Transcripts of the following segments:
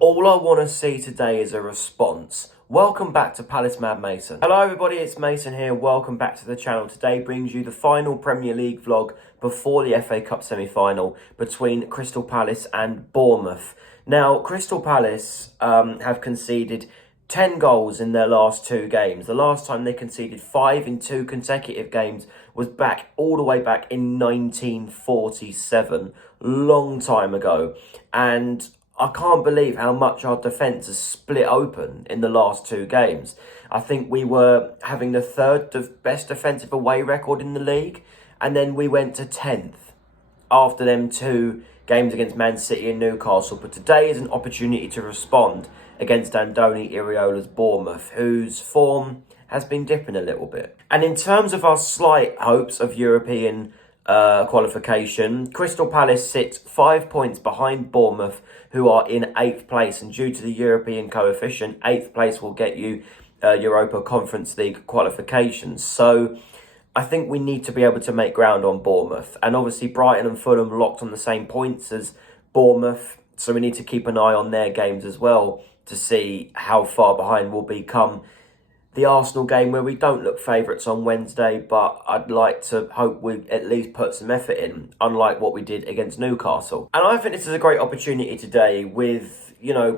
All I want to see today is a response. Welcome back to Palace Mad Mason. Hello everybody, it's Mason here. Welcome back to the channel. Today brings you the final Premier League vlog before the FA Cup semi-final between Crystal Palace and Bournemouth. Now, Crystal Palace have conceded 10 goals in their last two games. The last time they conceded 5 in 2 consecutive games was all the way back in 1947. Long time ago. And I can't believe how much our defence has split open in the last 2 games. I think we were having the third best defensive away record in the league, and then we went to 10th after them 2 games against Man City and Newcastle. But today is an opportunity to respond against Andoni Iraola's Bournemouth, whose form has been dipping a little bit. And in terms of our slight hopes of European qualification, Crystal Palace sits 5 points behind Bournemouth, who are in 8th place, and due to the European coefficient, 8th place will get you Europa Conference League qualifications. So I think we need to be able to make ground on Bournemouth, and obviously Brighton and Fulham locked on the same points as Bournemouth, so we need to keep an eye on their games as well to see how far behind we'll become the Arsenal game, where we don't look favourites on Wednesday, but I'd like to hope we at least put some effort in, unlike what we did against Newcastle. And I think this is a great opportunity today with,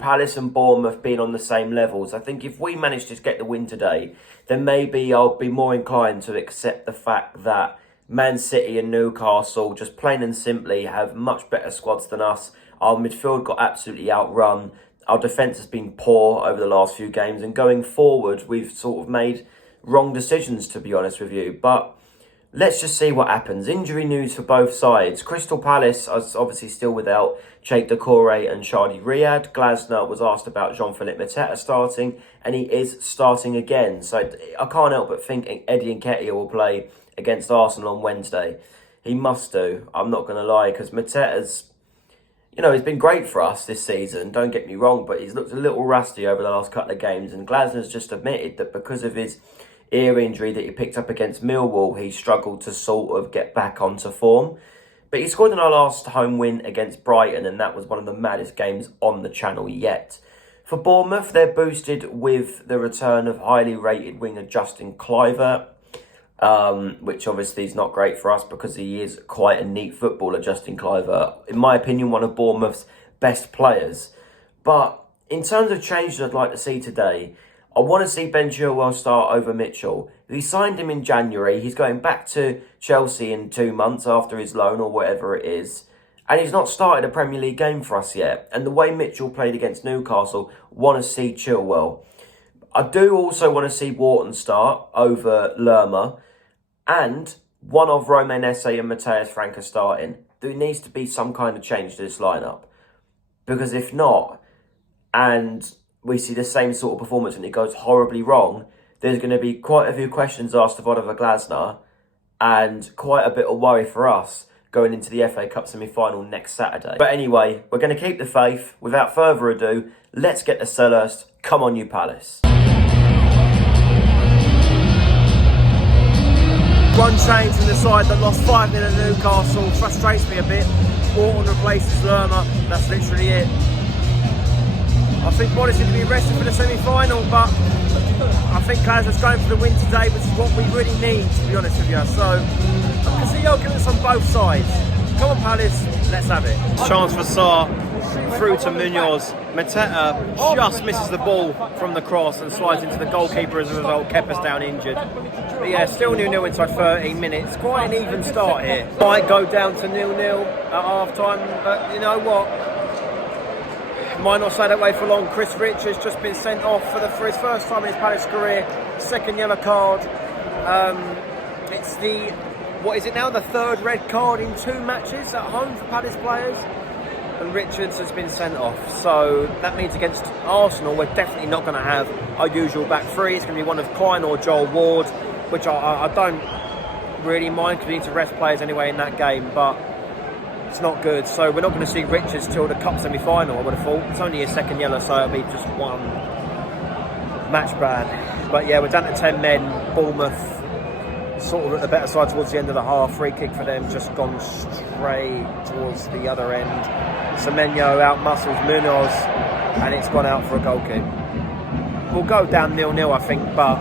Palace and Bournemouth being on the same levels. I think if we manage to get the win today, then maybe I'll be more inclined to accept the fact that Man City and Newcastle, just plain and simply, have much better squads than us. Our midfield got absolutely outrun. Our defence has been poor over the last few games, and going forward, we've sort of made wrong decisions, to be honest with you. But let's just see what happens. Injury news for both sides. Crystal Palace is obviously still without Cheikh Doucouré and Shadi Riyad. Glasner was asked about Jean-Philippe Mateta starting, and he is starting again. So I can't help but think Eddie Nketiah will play against Arsenal on Wednesday. He must do, I'm not going to lie, because Mateta's, he's been great for us this season, don't get me wrong, but he's looked a little rusty over the last couple of games, and Glasner's just admitted that because of his ear injury that he picked up against Millwall, he struggled to sort of get back onto form. But he scored in our last home win against Brighton, and that was one of the maddest games on the channel yet. For Bournemouth, they're boosted with the return of highly rated winger Justin Kluivert, which obviously is not great for us because he is quite a neat footballer, Justin Kluivert. In my opinion, one of Bournemouth's best players. But in terms of changes I'd like to see today, I want to see Ben Chilwell start over Mitchell. We signed him in January. He's going back to Chelsea in 2 months after his loan or whatever it is. And he's not started a Premier League game for us yet. And the way Mitchell played against Newcastle, want to see Chilwell. I do also want to see Wharton start over Lerma. And one of Romain Esse and Matheus Franca starting. There needs to be some kind of change to this lineup. Because if not, and we see the same sort of performance and it goes horribly wrong, there's going to be quite a few questions asked of Oliver Glasner and quite a bit of worry for us going into the FA Cup semi-final next Saturday. But anyway, we're going to keep the faith. Without further ado, let's get the Selhurst. Come on, you Palace. One change from the side that lost 5-0 at Newcastle frustrates me a bit. Wharton replaces Lerma. That's literally it. I think Boris is going to be rested for the semi-final, but I think Glasner's going for the win today, which is what we really need, to be honest with you. So I can see arguments on both sides. Come on, Palace, let's have it. Chance for Sarr, through to Munoz. Mateta just misses the ball from the cross and slides into the goalkeeper as a result. Kepa's down injured. But yeah, still 0-0 inside 13 minutes. Quite an even start here. Might go down to 0-0 at half-time, but you know what? Might not stay that way for long. Chris Rich has just been sent off for his first time in his Palace career. Second yellow card. It's the, what is it now? The third red card in 2 matches at home for Palace players. And Richards has been sent off. So that means against Arsenal, we're definitely not going to have our usual back three. It's going to be one of Klein or Joel Ward, which I don't really mind because we need to rest players anyway in that game. But it's not good. So we're not going to see Richards till the Cup semi-final, I would have thought. It's only his second yellow, so it'll be just one match ban. But yeah, we're down to 10 men. Bournemouth sort of at the better side towards the end of the half. Free kick for them, just gone straight towards the other end. Semenyo out muscles Munoz. and it's gone out for a goal kick. We'll go down 0-0, I think, but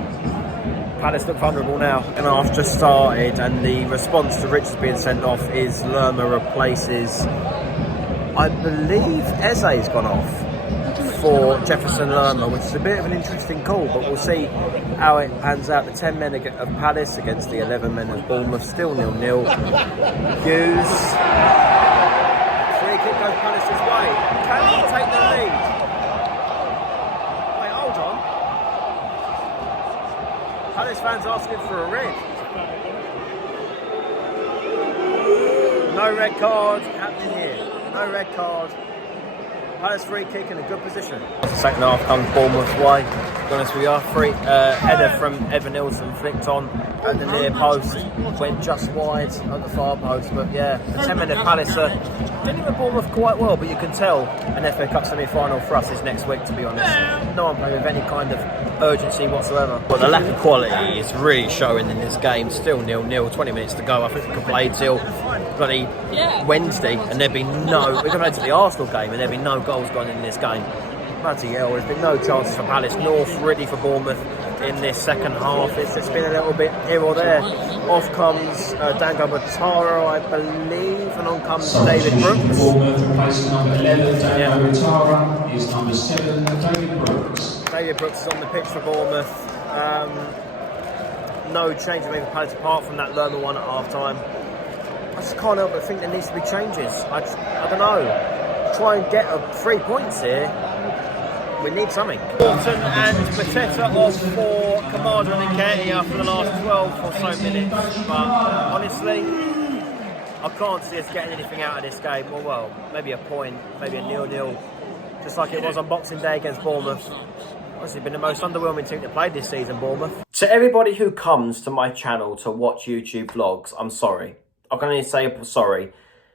Palace look vulnerable now. And half just started, and the response to Richards being sent off is Lerma replaces, I believe Eze's gone off for Jefferson Lerma, which is a bit of an interesting call, but we'll see how it pans out. The 10 men of Palace against the 11 men of Bournemouth, still 0-0. Hughes. Free kick goes Palace's way. Can he take the lead? Wait, hold on. Palace fans asking for a red. No red card happening here. No red card. Palace free kick in a good position. Second half comes Bournemouth's way. To be honest with you, header from Evan Nilsson flicked on at the near post, went just wide at the far post. But yeah, the 10-minute Palace didn't even Bournemouth quite well, but you can tell an FA Cup semi-final for us is next week, to be honest. No one playing with any kind of urgency whatsoever. But the lack of quality is really showing in this game. Still 0-0, 20 minutes to go. I think we could play till bloody Wednesday, and there'd be no. We could play to the Arsenal game, and there'd be no goals gone in this game. Bloody hell, there's been no chances for Palace. North ready for Bournemouth in this second half. It's just been a little bit here or there. Off comes Dango Mataro, I believe, and on comes David Brooks. Bournemouth replacing number 11, Dango Mataro, is number 7, David Brooks. David Brooks is on the pitch for Bournemouth. No change made for Palace apart from that Lerma one at half time. I just can't help but think there needs to be changes. I don't know. Try and get 3 points here. We need something. Morton and Mateta off for Kamada and Nketiah for the last 12 or so minutes. But honestly, I can't see us getting anything out of this game. Well, maybe a point, maybe a 0-0. Just like it was on Boxing Day against Bournemouth. Honestly, been the most underwhelming team to play this season, Bournemouth. To everybody who comes to my channel to watch YouTube vlogs, I'm sorry. I can only say sorry,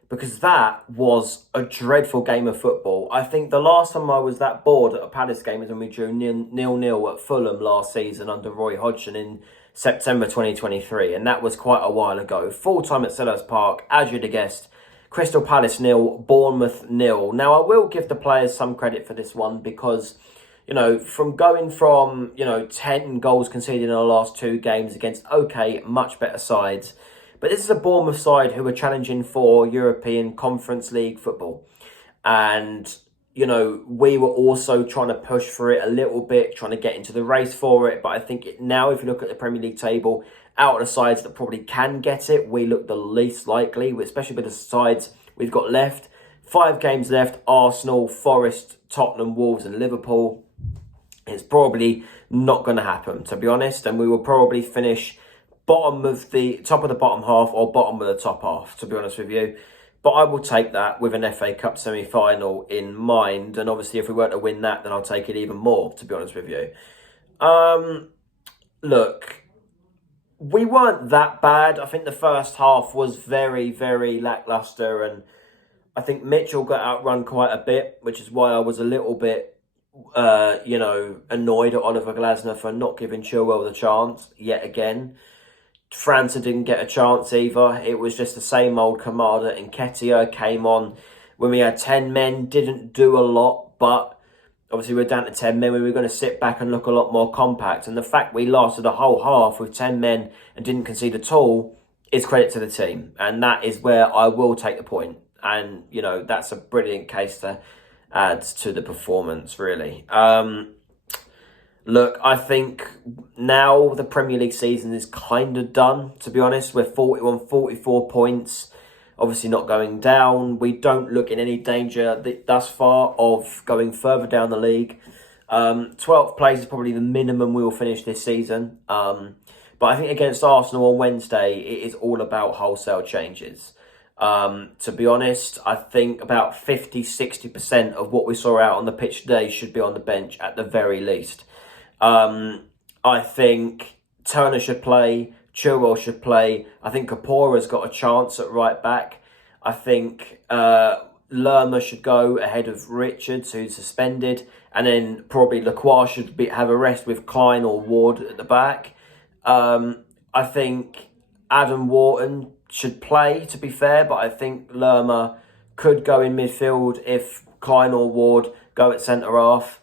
because that was a dreadful game of football. I think the last time I was that bored at a Palace game was when we drew 0-0 at Fulham last season under Roy Hodgson in September 2023, and that was quite a while ago. Full time at Selhurst Park, as you'd have guessed. Crystal Palace 0, Bournemouth 0. Now, I will give the players some credit for this one because, you know, from going from, 10 goals conceded in the last 2 games against, okay, much better sides. But this is a Bournemouth side who are challenging for European Conference League football. And, we were also trying to push for it a little bit, trying to get into the race for it. But I think now, if you look at the Premier League table, out of the sides that probably can get it, we look the least likely, especially with the sides we've got left. 5 games left: Arsenal, Forest, Tottenham, Wolves and Liverpool. It's probably not going to happen, to be honest. And we will probably finish top of the bottom half or bottom of the top half, to be honest with you. But I will take that with an FA Cup semi-final in mind. And obviously, if we were to win that, then I'll take it even more, to be honest with you. Look, we weren't that bad. I think the first half was very, very lacklustre. And I think Mitchell got outrun quite a bit, which is why I was a little bit, annoyed at Oliver Glasner for not giving Chilwell the chance yet again. França didn't get a chance either. It was just the same old Kamada. Nketiah came on when we had 10 men, didn't do a lot, but obviously we're down to 10 men. We were going to sit back and look a lot more compact. And the fact we lasted a whole half with 10 men and didn't concede at all is credit to the team. And that is where I will take the point. And, that's a brilliant case to add to the performance, really. Look, I think now the Premier League season is kind of done, to be honest. We're 44 points, obviously not going down. We don't look in any danger thus far of going further down the league. 12th place is probably the minimum we will finish this season. But I think against Arsenal on Wednesday, it is all about wholesale changes. To be honest, I think about 50-60% of what we saw out on the pitch today should be on the bench at the very least. I think Turner should play, Chilwell should play. I think Kapora's got a chance at right back. I think Lerma should go ahead of Richards, who's suspended. And then probably Lacroix should have a rest with Klein or Ward at the back. I think Adam Wharton should play, to be fair. But I think Lerma could go in midfield if Klein or Ward go at centre-half.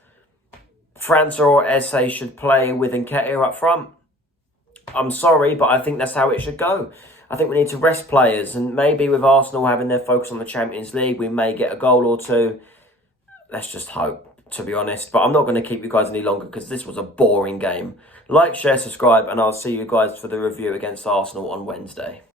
França or Eze should play with Nketiah up front. I'm sorry, but I think that's how it should go. I think we need to rest players, and maybe with Arsenal having their focus on the Champions League, we may get a goal or two. Let's just hope, to be honest. But I'm not going to keep you guys any longer because this was a boring game. Like, share, subscribe, and I'll see you guys for the review against Arsenal on Wednesday.